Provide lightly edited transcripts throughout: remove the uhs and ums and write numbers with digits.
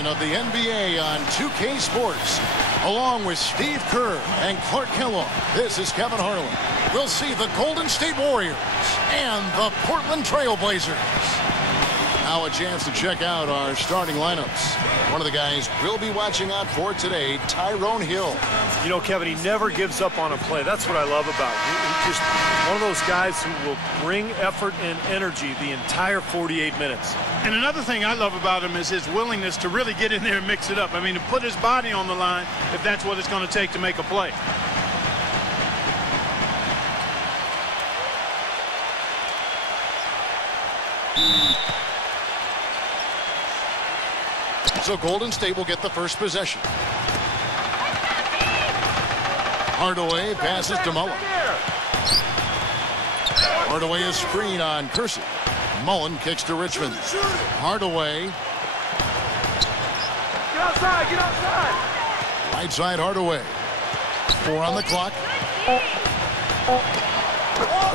edition of the NBA on 2K Sports. Along with Steve Kerr and Clark Kellogg, this is Kevin Harlan. We'll see the Golden State Warriors and the Portland Trail Blazers. Now a chance to check out our starting lineups. One of the guys we'll be watching out for today, Tyrone Hill. You know, Kevin, he never gives up on a play. That's what I love about him. He's just one of those guys who will bring effort and energy the entire 48 minutes. And another thing I love about him is his willingness to really get in there and mix it up. I mean, to put his body on the line if that's what it's going to take to make a play. So Golden State will get the first possession. Hardaway passes to Mullen. Hardaway is screen on Kersey. Mullen kicks to Richmond. Hardaway. Get outside, get outside. Right side Hardaway. 4 on the clock.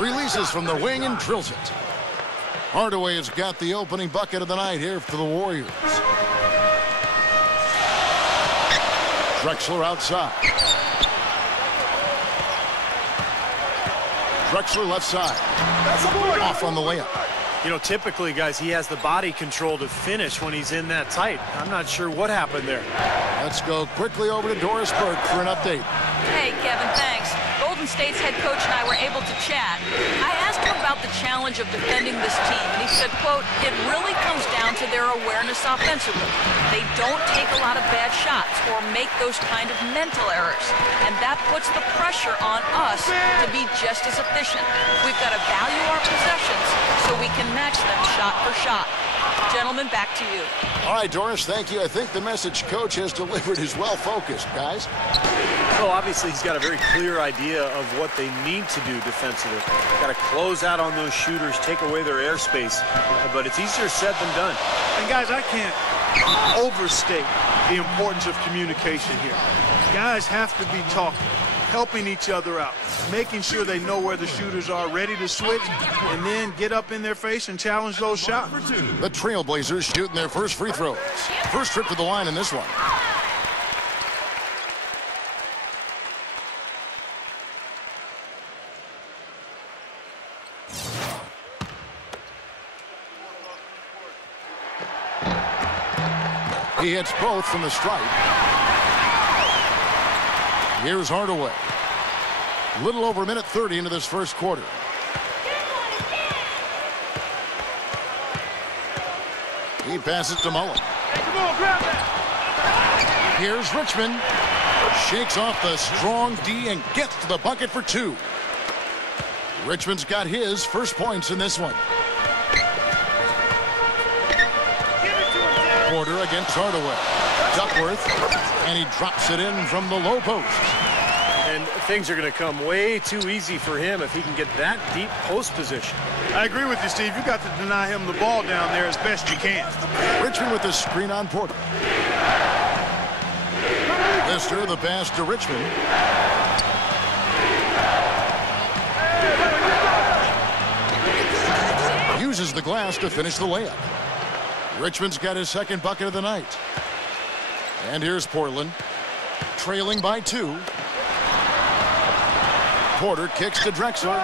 Releases from the wing and drills it. Hardaway has got the opening bucket of the night here for the Warriors. Drexler outside. Drexler left side. Off on the layup. You know, typically, guys, he has the body control to finish when he's in that tight. I'm not sure what happened there. Let's go quickly over to Doris Burke for an update. Hey, Kevin, thanks. Golden State's head coach and I were able to chat. I asked him about the challenge of defending this team, and he said, quote, it really comes down to their awareness offensively. They don't take a lot of bad shots or make those kind of mental errors, and that puts the pressure on us to be just as efficient. We've got to value our possessions so we can match them shot for shot. Gentlemen, back to you. All right, Doris, thank you. I think the message coach has delivered is well focused, guys. Well, obviously, he's got a very clear idea of what they need to do defensively. Got to close out on those shooters, take away their airspace. But it's easier said than done. And, guys, I can't overstate the importance of communication here. Guys have to be talking, helping each other out, making sure they know where the shooters are, ready to switch, and then get up in their face and challenge those shots. The Trailblazers shooting their first free throws. First trip to the line in this one. He hits both from the stripe. Here's Hardaway. Little over a minute 30 into this first quarter. He passes to Mullen. Here's Richmond. Shakes off the strong D and gets to the bucket for 2. Richmond's got his first points in this one. Porter against Hardaway. Duckworth, and he drops it in from the low post. And things are going to come way too easy for him if he can get that deep post position. I agree with you, Steve. You got to deny him the ball down there as best you can. Richmond with the screen on Porter. Lister the pass to Richmond. Uses the glass to finish the layup. Richmond's got his second bucket of the night. And here's Portland, trailing by 2. Porter kicks to Drexler.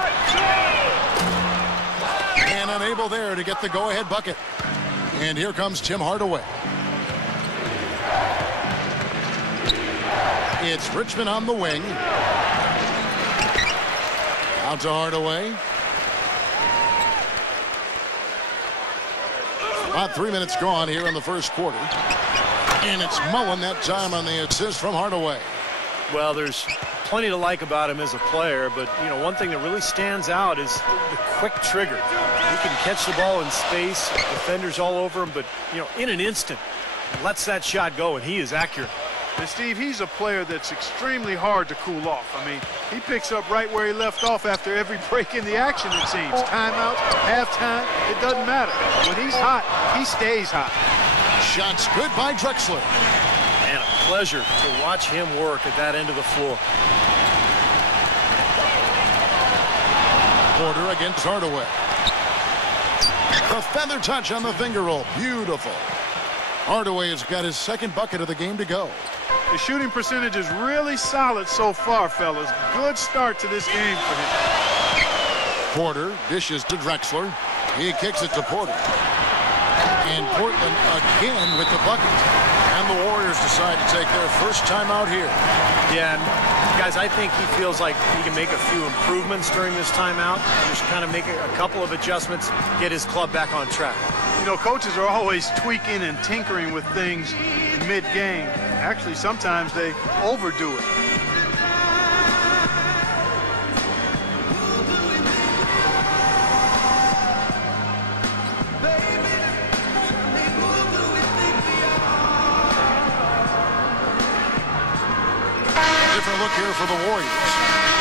And unable there to get the go-ahead bucket. And here comes Tim Hardaway. It's Richmond on the wing. Out to Hardaway. About 3 minutes gone here in the first quarter. And it's Mullen that time on the assist from Hardaway. Well, there's plenty to like about him as a player, but, you know, one thing that really stands out is the quick trigger. He can catch the ball in space, defenders all over him, but, you know, in an instant, lets that shot go, and he is accurate. And, Steve, he's a player that's extremely hard to cool off. I mean, he picks up right where he left off after every break in the action, it seems. Timeout, halftime, it doesn't matter. When he's hot, he stays hot. Shots good by Drexler. And a pleasure to watch him work at that end of the floor. Porter against Hardaway. The feather touch on the finger roll. Beautiful. Hardaway has got his second bucket of the game to go. The shooting percentage is really solid so far, fellas. Good start to this game for him. Porter dishes to Drexler. He kicks it to Porter. And Portland again with the bucket. And the Warriors decide to take their first timeout here. Yeah, and guys, I think he feels like he can make a few improvements during this timeout. Just kind of make a couple of adjustments, get his club back on track. You know, coaches are always tweaking and tinkering with things mid-game. Actually, sometimes they overdo it. Different look here for the Warriors.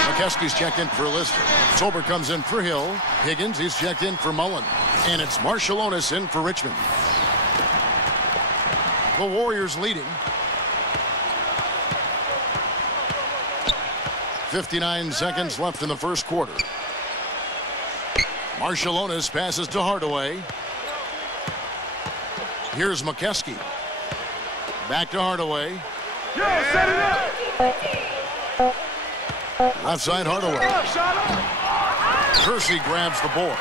McKeskey's checked in for Lister. Tolbert comes in for Hill. Higgins, he's checked in for Mullen. And it's Marciulionis in for Richmond. The Warriors leading. 59 seconds left in the first quarter. Marciulionis passes to Hardaway. Here's McKeskey. Back to Hardaway. Set it up! Left side Hardaway. Kersey grabs the board.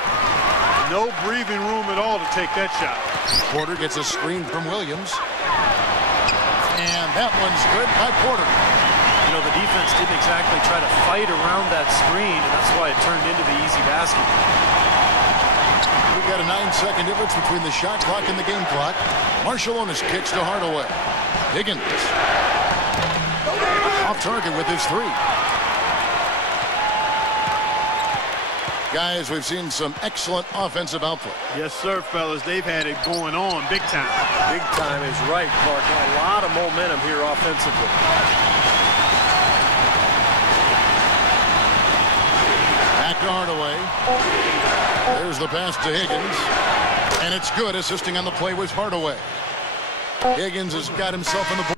No breathing room at all to take that shot. Porter gets a screen from Williams. And that one's good by Porter. You know, the defense didn't exactly try to fight around that screen, and that's why it turned into the easy basket. We've got a 9-second difference between the shot clock and the game clock. Marciulionis kicks to Hardaway. Higgins. Off target with his three. Guys, we've seen some excellent offensive output. Yes, sir, fellas. They've had it going on big time. Big time is right, Clark. A lot of momentum here offensively. Back to Hardaway. There's the pass to Higgins. And it's good. Assisting on the play was Hardaway. Higgins has got himself in the board.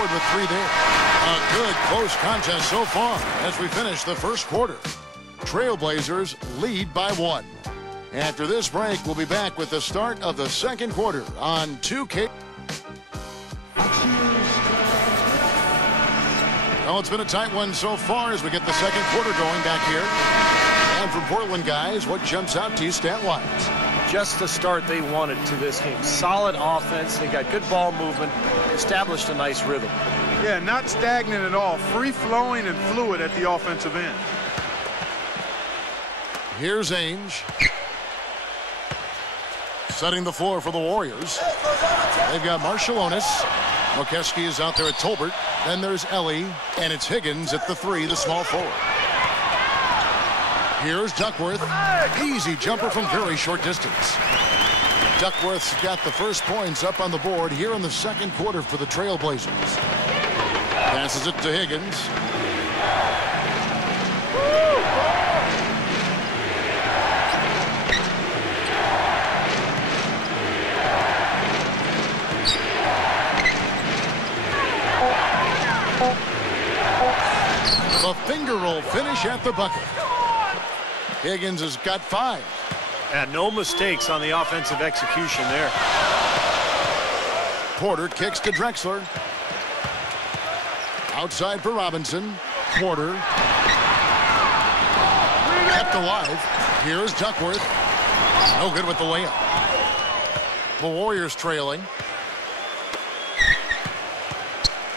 With three there. A good close contest so far as we finish the first quarter. Trailblazers lead by 1. After this break, we'll be back with the start of the second quarter on 2K. Well, it's been a tight one so far as we get the second quarter going back here. And from Portland, guys, what jumps out to you stat-wise? Just the start they wanted to this game. Solid offense. They got good ball movement. Established a nice rhythm. Yeah, not stagnant at all. Free-flowing and fluid at the offensive end. Here's Ainge. Setting the floor for the Warriors. They've got Marciulionis. McKeskey is out there at Tolbert. Then there's Ellie. And it's Higgins at the 3, the small forward. Here's Duckworth. Easy jumper from very short distance. Duckworth's got the first points up on the board here in the second quarter for the Trailblazers. Passes it to Higgins. The finger roll finish at the bucket. Higgins has got 5. And no mistakes on the offensive execution there. Porter kicks to Drexler. Outside for Robinson. Porter. Kept alive. Here's Duckworth. No good with the layup. The Warriors trailing.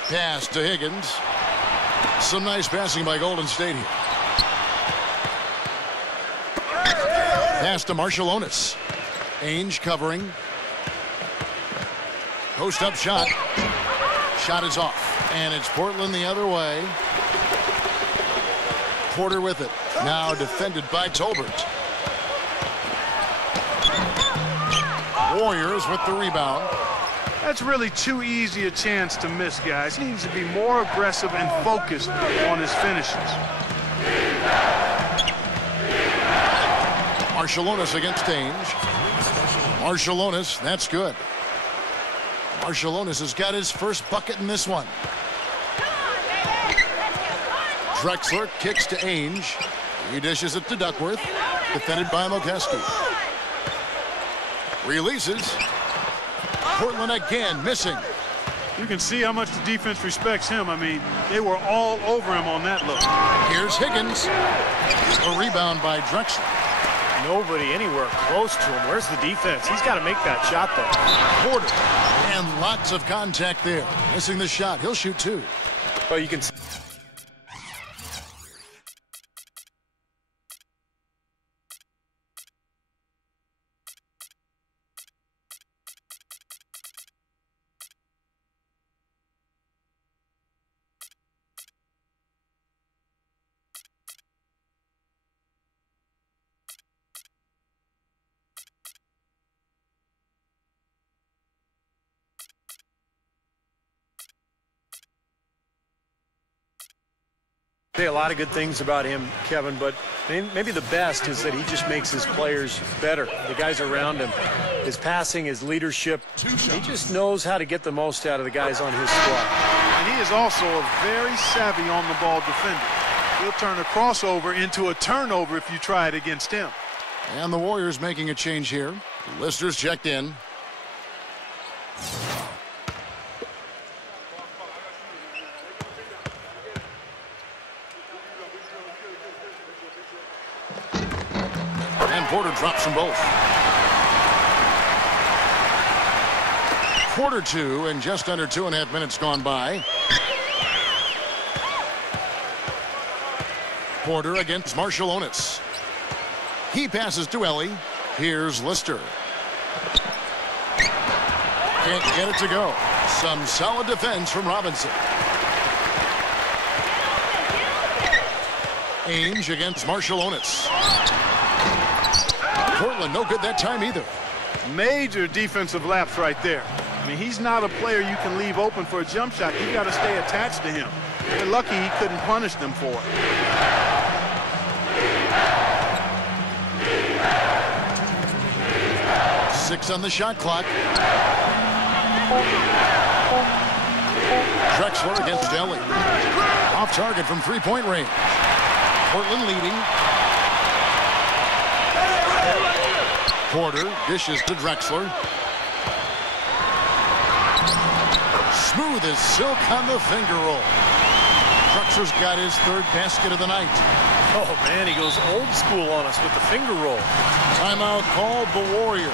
Pass to Higgins. Some nice passing by Golden State here. Pass to Marciulionis. Ainge covering. Post-up shot. Shot is off. And it's Portland the other way. Porter with it. Now defended by Tolbert. Warriors with the rebound. That's really too easy a chance to miss, guys. He needs to be more aggressive and focused on his finishes. Marciulionis against Ainge. Marciulionis, that's good. Marciulionis has got his first bucket in this one. Drexler kicks to Ainge. He dishes it to Duckworth. Defended by Mokeski. Releases. Portland again missing. You can see how much the defense respects him. I mean, they were all over him on that look. Here's Higgins. A rebound by Drexler. Nobody anywhere close to him. Where's the defense? He's got to make that shot, though. Porter. And lots of contact there. Missing the shot. He'll shoot two. Well, you can see. Say a lot of good things about him, Kevin, but maybe the best is that he just makes his players better. The guys around him, his passing, his leadership, he just knows how to get the most out of the guys on his squad. And he is also a very savvy on-the-ball defender. He'll turn a crossover into a turnover if you try it against him. And the Warriors making a change here. Lister's checked in. And Porter drops them both. Quarter two and just under 2.5 minutes gone by. Porter against Marciulionis. He passes to Ellie. Here's Lister. Can't get it to go. Some solid defense from Robinson. Ainge against Marciulionis. Portland no good that time either. Major defensive lapse right there. I mean, he's not a player you can leave open for a jump shot. You got to stay attached to him. They're lucky he couldn't punish them for it. Six on the shot clock. Drexler against Delly. Off target from three-point range. Portland leading. Porter dishes to Drexler. Smooth as silk on the finger roll. Drexler's got his third basket of the night. Oh, man, he goes old school on us with the finger roll. Timeout called the Warriors.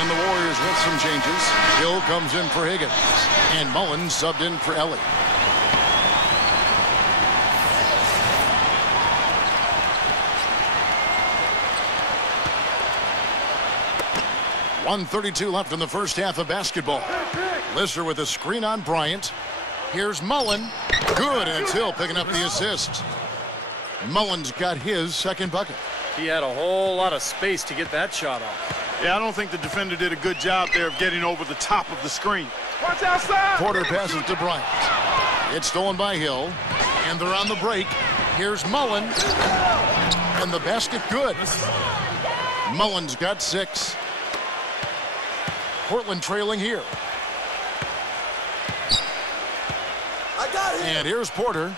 And the Warriors with some changes. Hill comes in for Higgins. And Mullen subbed in for Ellie. .132 left in the first half of basketball. Lister with a screen on Bryant. Here's Mullen. Good, and it's Hill picking up the assist. Mullen's got his second bucket. He had a whole lot of space to get that shot off. Yeah, I don't think the defender did a good job there of getting over the top of the screen. Watch outside! Porter passes to Bryant. It's stolen by Hill, and they're on the break. Here's Mullen, and the basket good. Mullen's got 6. Portland trailing here. I got it. And here's Porter.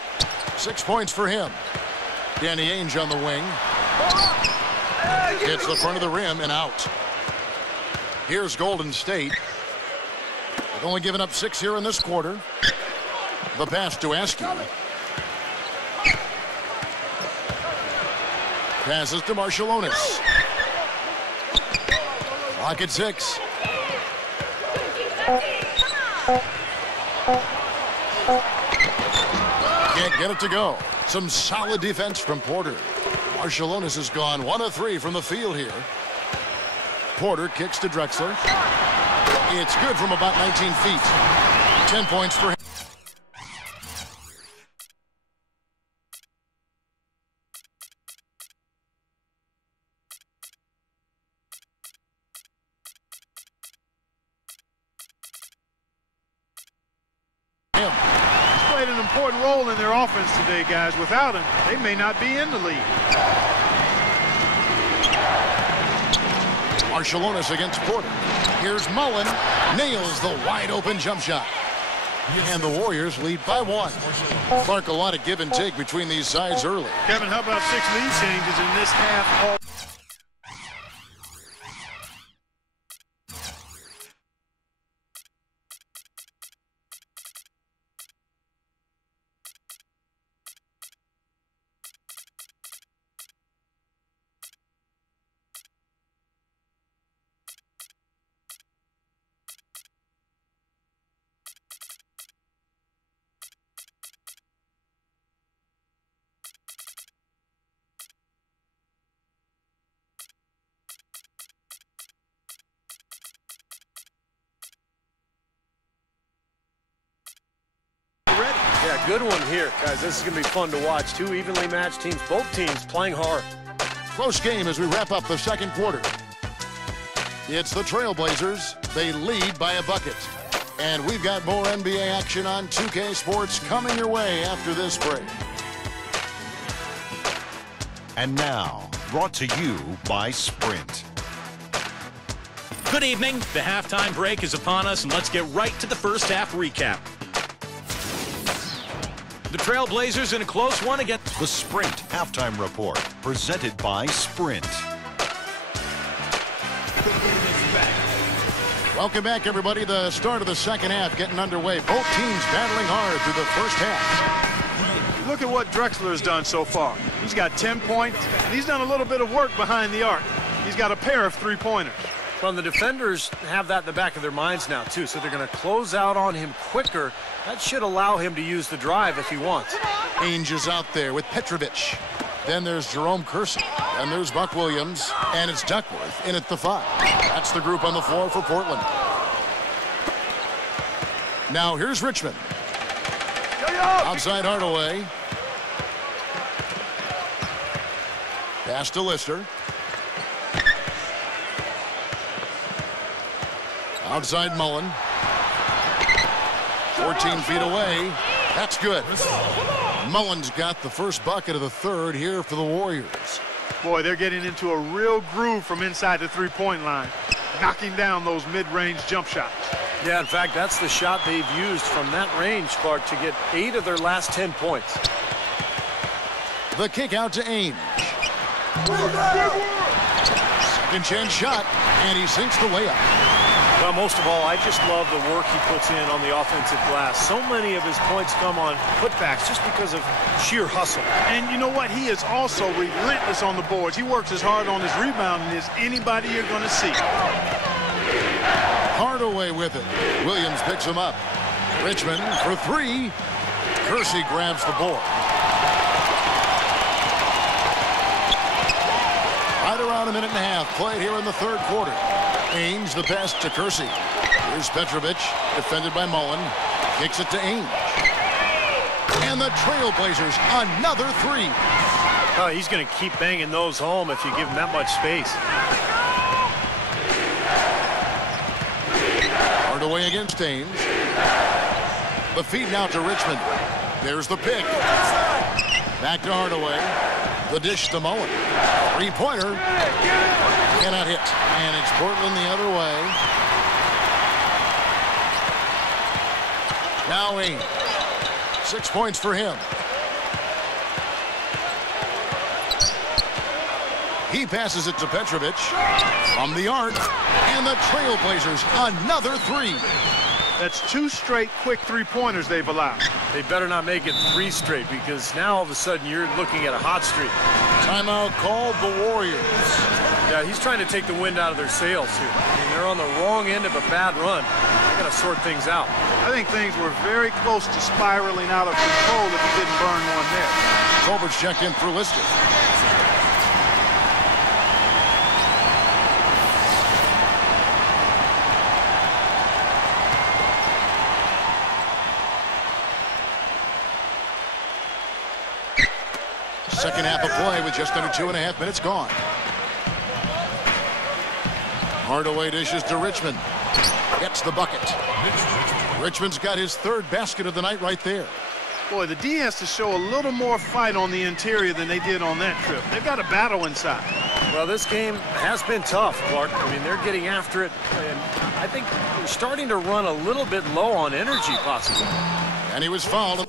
6 points for him. Danny Ainge on the wing. Hits the front of the rim and out. Here's Golden State. They've only given up 6 here in this quarter. The pass to Askew. Passes to Marciulionis. Clock at 6. Can't get it to go. Some solid defense from Porter. Marciulionis has gone 1 of 3 from the field here. Porter kicks to Drexler. It's good from about 19 feet. 10 points for him. He's played an important role in their offense today, guys. Without him, they may not be in the lead. Marciulionis against Porter. Here's Mullen. Nails the wide-open jump shot. And the Warriors lead by 1. Clark, a lot of give and take between these sides early. Kevin, how about 6 lead changes in this half? Yeah, good one here. Guys, this is going to be fun to watch. 2 evenly matched teams, both teams playing hard. Close game as we wrap up the second quarter. It's the Trailblazers. They lead by a bucket. And we've got more NBA action on 2K Sports coming your way after this break. And now, brought to you by Sprint. Good evening. The halftime break is upon us, and let's get right to the first half recap. The Trailblazers in a close one against The Sprint Halftime Report, presented by Sprint. Welcome back, everybody. The start of the second half getting underway. Both teams battling hard through the first half. Look at what Drexler has done so far. He's got 10 points, and he's done a little bit of work behind the arc. He's got a pair of 3-pointers. Well, the defenders have that in the back of their minds now, too, so they're going to close out on him quicker. That should allow him to use the drive if he wants. Ainge is out there with Petrovic. Then there's Jerome Kersey. And there's Buck Williams. And it's Duckworth in at the 5. That's the group on the floor for Portland. Now here's Richmond. Outside Hardaway. Pass to Lister. Outside Mullen. 14 feet away. That's good. Mullen's got the first bucket of the third here for the Warriors. Boy, they're getting into a real groove from inside the 3-point line, knocking down those mid-range jump shots. Yeah, in fact, that's the shot they've used from that range, Clark, to get 8 of their last 10 points. The kick out to Ainge. Second chance shot, and he sinks the layup. Well, most of all, I just love the work he puts in on the offensive glass. So many of his points come on putbacks just because of sheer hustle. And you know what? He is also relentless on the boards. He works as hard on his rebounding as anybody you're going to see. Hardaway with it. Williams picks him up. Richmond for 3. Kersey grabs the board. Right around a minute and a half played here in the third quarter. Ainge the pass to Kersey. Here's Petrovic, defended by Mullen. Kicks it to Ainge. And the Trailblazers, another 3. Oh, he's going to keep banging those home if you give him that much space. Hardaway against Ainge. The feed now to Richmond. There's the pick. Back to Hardaway. The dish to Mullen. 3-pointer. Cannot hit. And it's Portland the other way. Now Ainge. 6 points for him. He passes it to Petrovic from the arc. And the Trailblazers, another 3. That's 2 straight quick 3-pointers they've allowed. They better not make it 3 straight, because now all of a sudden you're looking at a hot streak. Timeout called the Warriors. Yeah, he's trying to take the wind out of their sails here. I mean, they're on the wrong end of a bad run. They got to sort things out. I think things were very close to spiraling out of control if he didn't burn one there. Colbert checked in for Lister. play with just under 2.5 minutes gone. Hardaway dishes to Richmond. Gets the bucket. Richmond's got his third basket of the night right there. Boy, the D has to show a little more fight on the interior than they did on that trip. They've got a battle inside. Well, this game has been tough, Clark. I mean, they're getting after it, and I think they're starting to run a little bit low on energy, possibly. And he was fouled.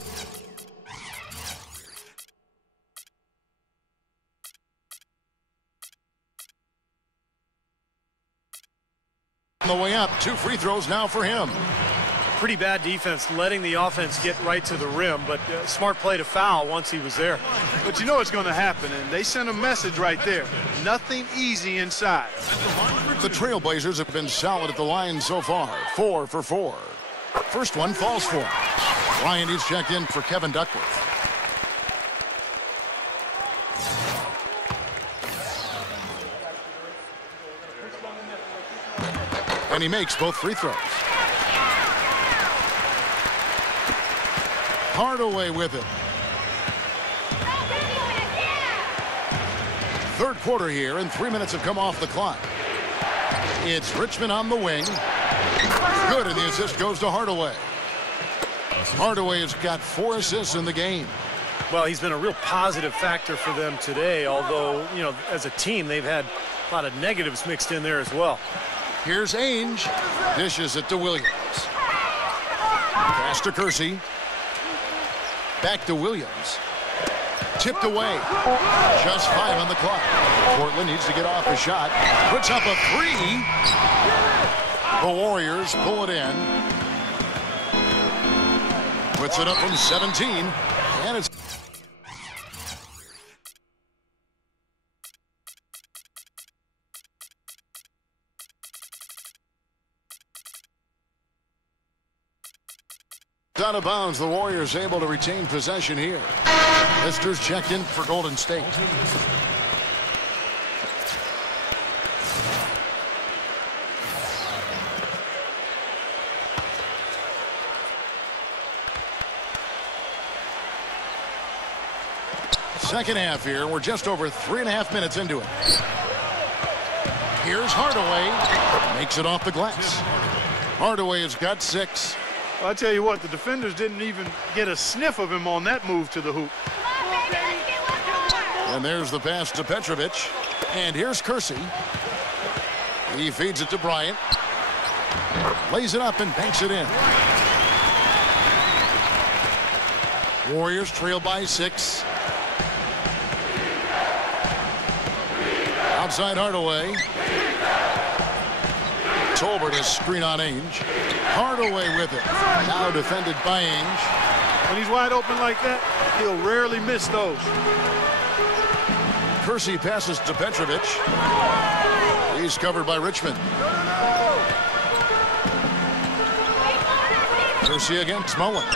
On the way up, 2 free throws now for him. Pretty bad defense, letting the offense get right to the rim, but smart play to foul once he was there. But you know what's going to happen, and they sent a message right there. Nothing easy inside. The Trailblazers have been solid at the line so far, 4 for 4. First one falls for him. Bryant is checked in for Kevin Duckworth. And he makes both free throws. Hardaway with it. Third quarter here, and 3 minutes have come off the clock. It's Richmond on the wing. Good, and the assist goes to Hardaway. Hardaway has got 4 assists in the game. Well, he's been a real positive factor for them today, although, you know, as a team, they've had a lot of negatives mixed in there as well. Here's Ainge. Dishes it to Williams. Pass to Kersey. Back to Williams. Tipped away. Just 5 on the clock. Portland needs to get off a shot. Puts up a 3. The Warriors pull it in. Puts it up from 17. And it's out of bounds. The Warriors able to retain possession here. Lister's checked in for Golden State. Second half here. We're just over 3.5 minutes into it. Here's Hardaway. Makes it off the glass. Hardaway has got 6. Well, I tell you what, the defenders didn't even get a sniff of him on that move to the hoop. And there's the pass to Petrovic. And here's Kersey. He feeds it to Bryant. Lays it up and banks it in. Warriors trail by 6. Outside Hardaway. Tolbert is screen on Ainge. Hardaway with it. Now defended by Ainge. When he's wide open like that, he'll rarely miss those. Kersey passes to Petrovic. He's covered by Richmond. Kersey against Mullen.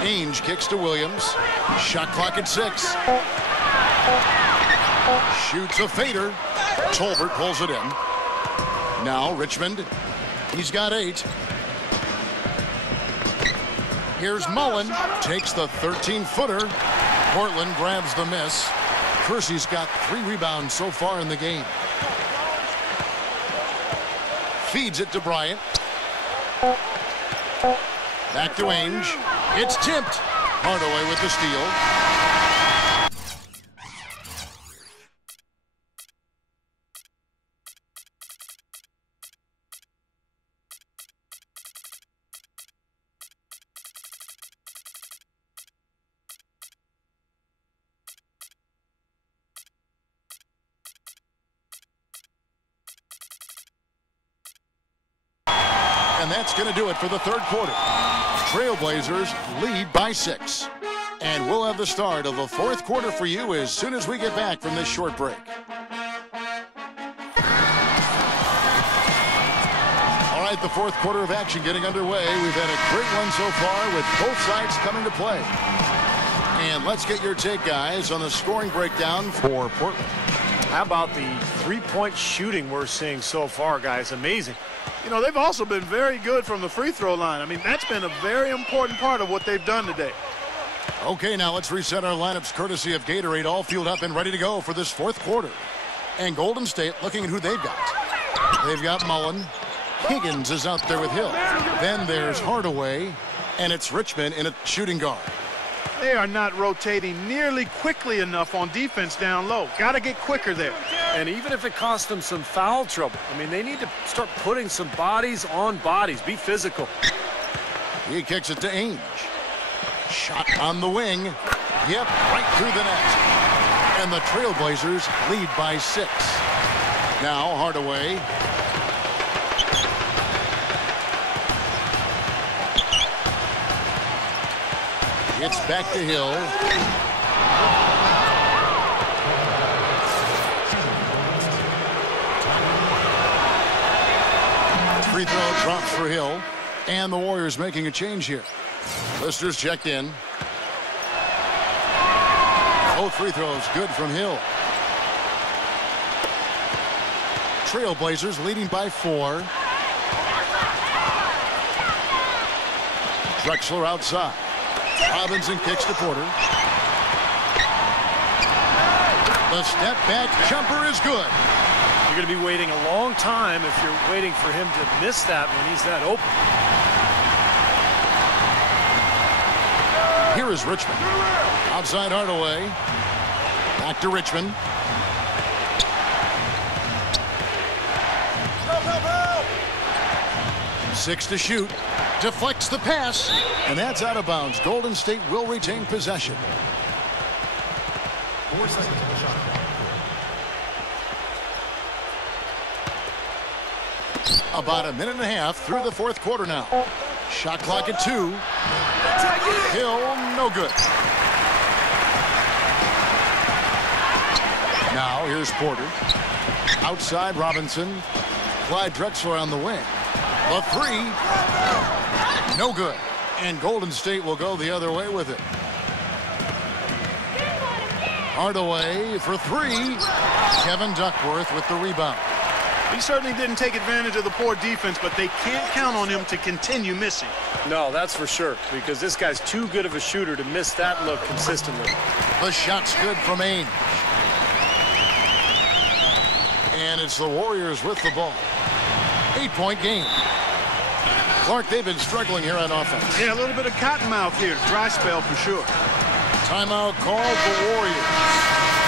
Ainge kicks to Williams. Shot clock at 6. Shoots a fader. Tolbert pulls it in. Now Richmond. He's got 8. Here's Mullen. Takes the 13-footer. Portland grabs the miss. Kersey's got 3 rebounds so far in the game. Feeds it to Bryant. Back to Ainge. It's tipped. Hardaway with the steal. And that's going to do it for the third quarter. Trailblazers lead by 6. And we'll have the start of the fourth quarter for you as soon as we get back from this short break. All right, the fourth quarter of action getting underway. We've had a great one so far with both sides coming to play. And let's get your take, guys, on the scoring breakdown for Portland. How about the three-point shooting we're seeing so far, guys? Amazing. You know, they've also been very good from the free throw line. I mean, that's been a very important part of what they've done today. Okay, now let's reset our lineups courtesy of Gatorade, all fueled up and ready to go for this fourth quarter. And Golden State looking at who they've got. They've got Mullen. Higgins is out there with Hill. Then there's Hardaway, and it's Richmond in a shooting guard. They are not rotating nearly quickly enough on defense down low. Got to get quicker there. And even if it costs them some foul trouble, I mean, they need to start putting some bodies on bodies. Be physical. He kicks it to Ainge. Shot on the wing. Yep, right through the net. And the Trailblazers lead by 6. Now Hardaway. It's back to Hill. Free throw drops for Hill. And the Warriors making a change here. Lister's checked in. Both free throws good from Hill. Trailblazers leading by 4. Drexler outside. Robinson kicks to Porter. The step back jumper is good. You're going to be waiting a long time if you're waiting for him to miss that when he's that open. Here is Richmond. Outside Hardaway. Back to Richmond. Help. 6 to shoot. Deflects the pass. And that's out of bounds. Golden State will retain possession. 4 seconds on the shot. About a minute and a half through the fourth quarter now. Shot clock at 2. Hill, no good. Now here's Porter. Outside Robinson. Clyde Drexler on the wing. The 3. No good. And Golden State will go the other way with it. Hardaway for 3. Kevin Duckworth with the rebound. He certainly didn't take advantage of the poor defense, but they can't count on him to continue missing. No, that's for sure, because this guy's too good of a shooter to miss that look consistently. The shot's good from Ainge. And it's the Warriors with the ball. 8-point game. Clark, they've been struggling here on offense. Yeah, a little bit of cottonmouth here. Dry spell for sure. Timeout called the Warriors.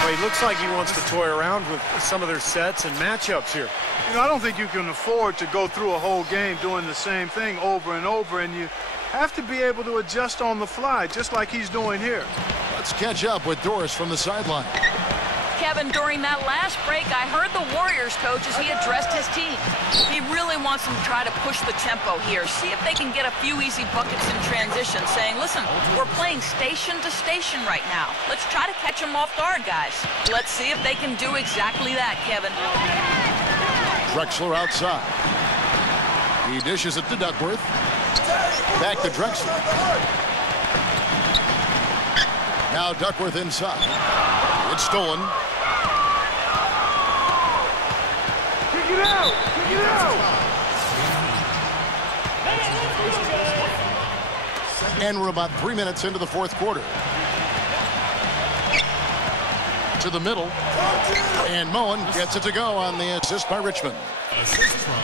Well, he looks like he wants to toy around with some of their sets and matchups here. You know, I don't think you can afford to go through a whole game doing the same thing over and over, and you have to be able to adjust on the fly, just like he's doing here. Let's catch up with Doris from the sideline. Kevin, during that last break, I heard the Warriors coach as he addressed his team. He really wants them to try to push the tempo here, see if they can get a few easy buckets in transition, saying, listen, we're playing station to station right now. Let's try to catch them off guard, guys. Let's see if they can do exactly that, Kevin. Drexler outside. He dishes it to Duckworth. Back to Drexler. Now Duckworth inside. It's stolen. Kick it out! Kick it out! And we're about 3 minutes into the fourth quarter. To the middle. And Mullen gets it to go on the assist by Richmond.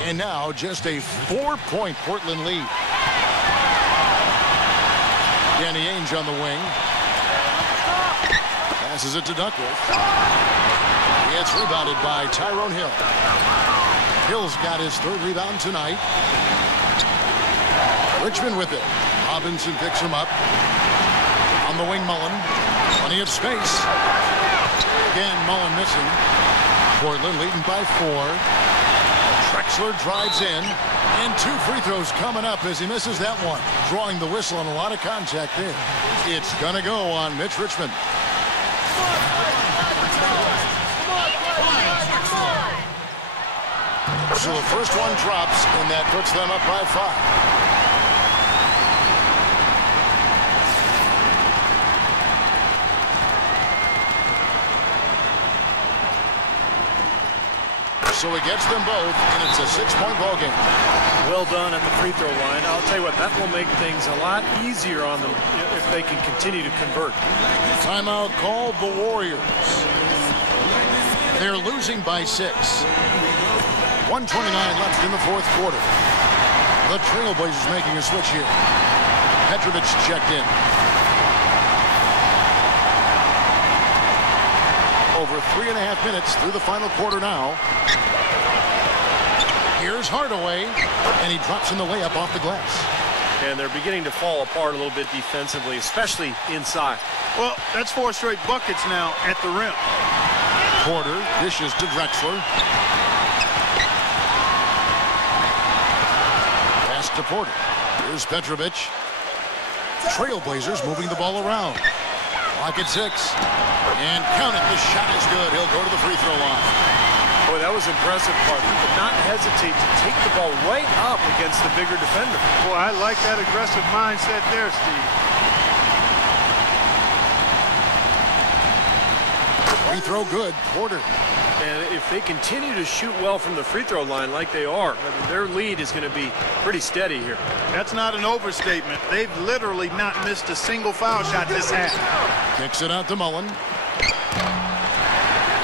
And now just a 4-point Portland lead. Danny Ainge on the wing. Passes it to Duckworth. It's rebounded by Tyrone Hill. Hill's got his 3rd rebound tonight. Richmond with it. Robinson picks him up. On the wing, Mullen. Plenty of space. Again, Mullen missing. Portland leading by 4. Drexler drives in. And 2 free throws coming up as he misses that one. Drawing the whistle and a lot of contact there. It's going to go on Mitch Richmond. So the first one drops, and that puts them up by 5. so he gets them both, and it's a 6-point ball game. Well done at the free throw line. I'll tell you what, that will make things a lot easier on them if they can continue to convert. Timeout called the Warriors. They're losing by 6. 1:29 left in the fourth quarter. The Trailblazers making a switch here. Petrovic checked in. Over 3.5 minutes through the final quarter now. Here's Hardaway, and he drops in the layup off the glass. And they're beginning to fall apart a little bit defensively, especially inside. Well, that's 4 straight buckets now at the rim. Porter dishes to Drexler. Pass to Porter. Here's Petrovic. Trailblazers moving the ball around. Clock at 6. And count it. The shot is good. He'll go to the free throw line. Boy, that was impressive part. He did not hesitate to take the ball right up against the bigger defender. Boy, I like that aggressive mindset there, Steve. Free throw good. Porter. And if they continue to shoot well from the free throw line like they are, I mean, their lead is going to be pretty steady here. That's not an overstatement. They've literally not missed a single foul shot this half. Kicks it out to Mullen.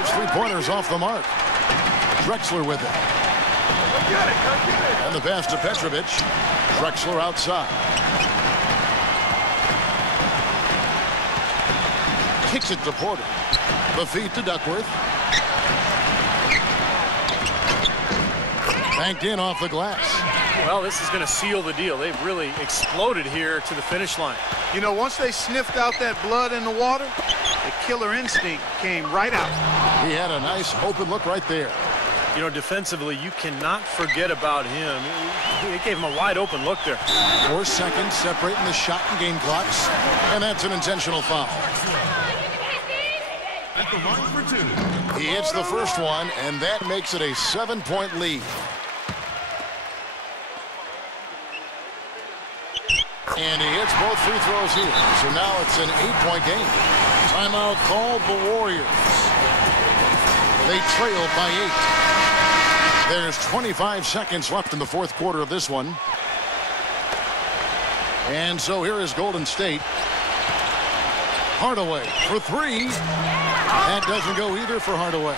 His three-pointers off the mark. Drexler with it. And the pass to Petrovic. Drexler outside. Kicks it to Porter. The feed to Duckworth. Banked in off the glass. Well, this is going to seal the deal. They've really exploded here to the finish line. You know, once they sniffed out that blood in the water, the killer instinct came right out. He had a nice open look right there. You know, defensively, you cannot forget about him. He gave him a wide open look there. 4 seconds separating the shot and game clocks. And that's an intentional foul. At the line for 2. He hits the first one, and that makes it a 7-point lead. And he hits both free throws here. So now it's an 8-point game. Timeout called the Warriors. They trail by 8. There's 25 seconds left in the fourth quarter of this one. And so here is Golden State. Hardaway for 3. That doesn't go either for Hardaway.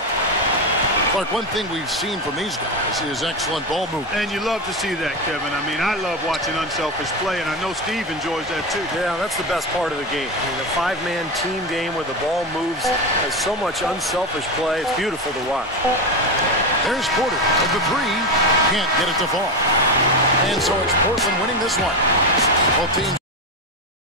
Clark, one thing we've seen from these guys is excellent ball movement. And you love to see that, Kevin. I mean, I love watching unselfish play, and I know Steve enjoys that too. Yeah, that's the best part of the game. I mean, the 5-man team game where the ball moves has so much unselfish play. It's beautiful to watch. There's Porter with the 3. Can't get it to fall. And so it's Portland winning this one. Both teams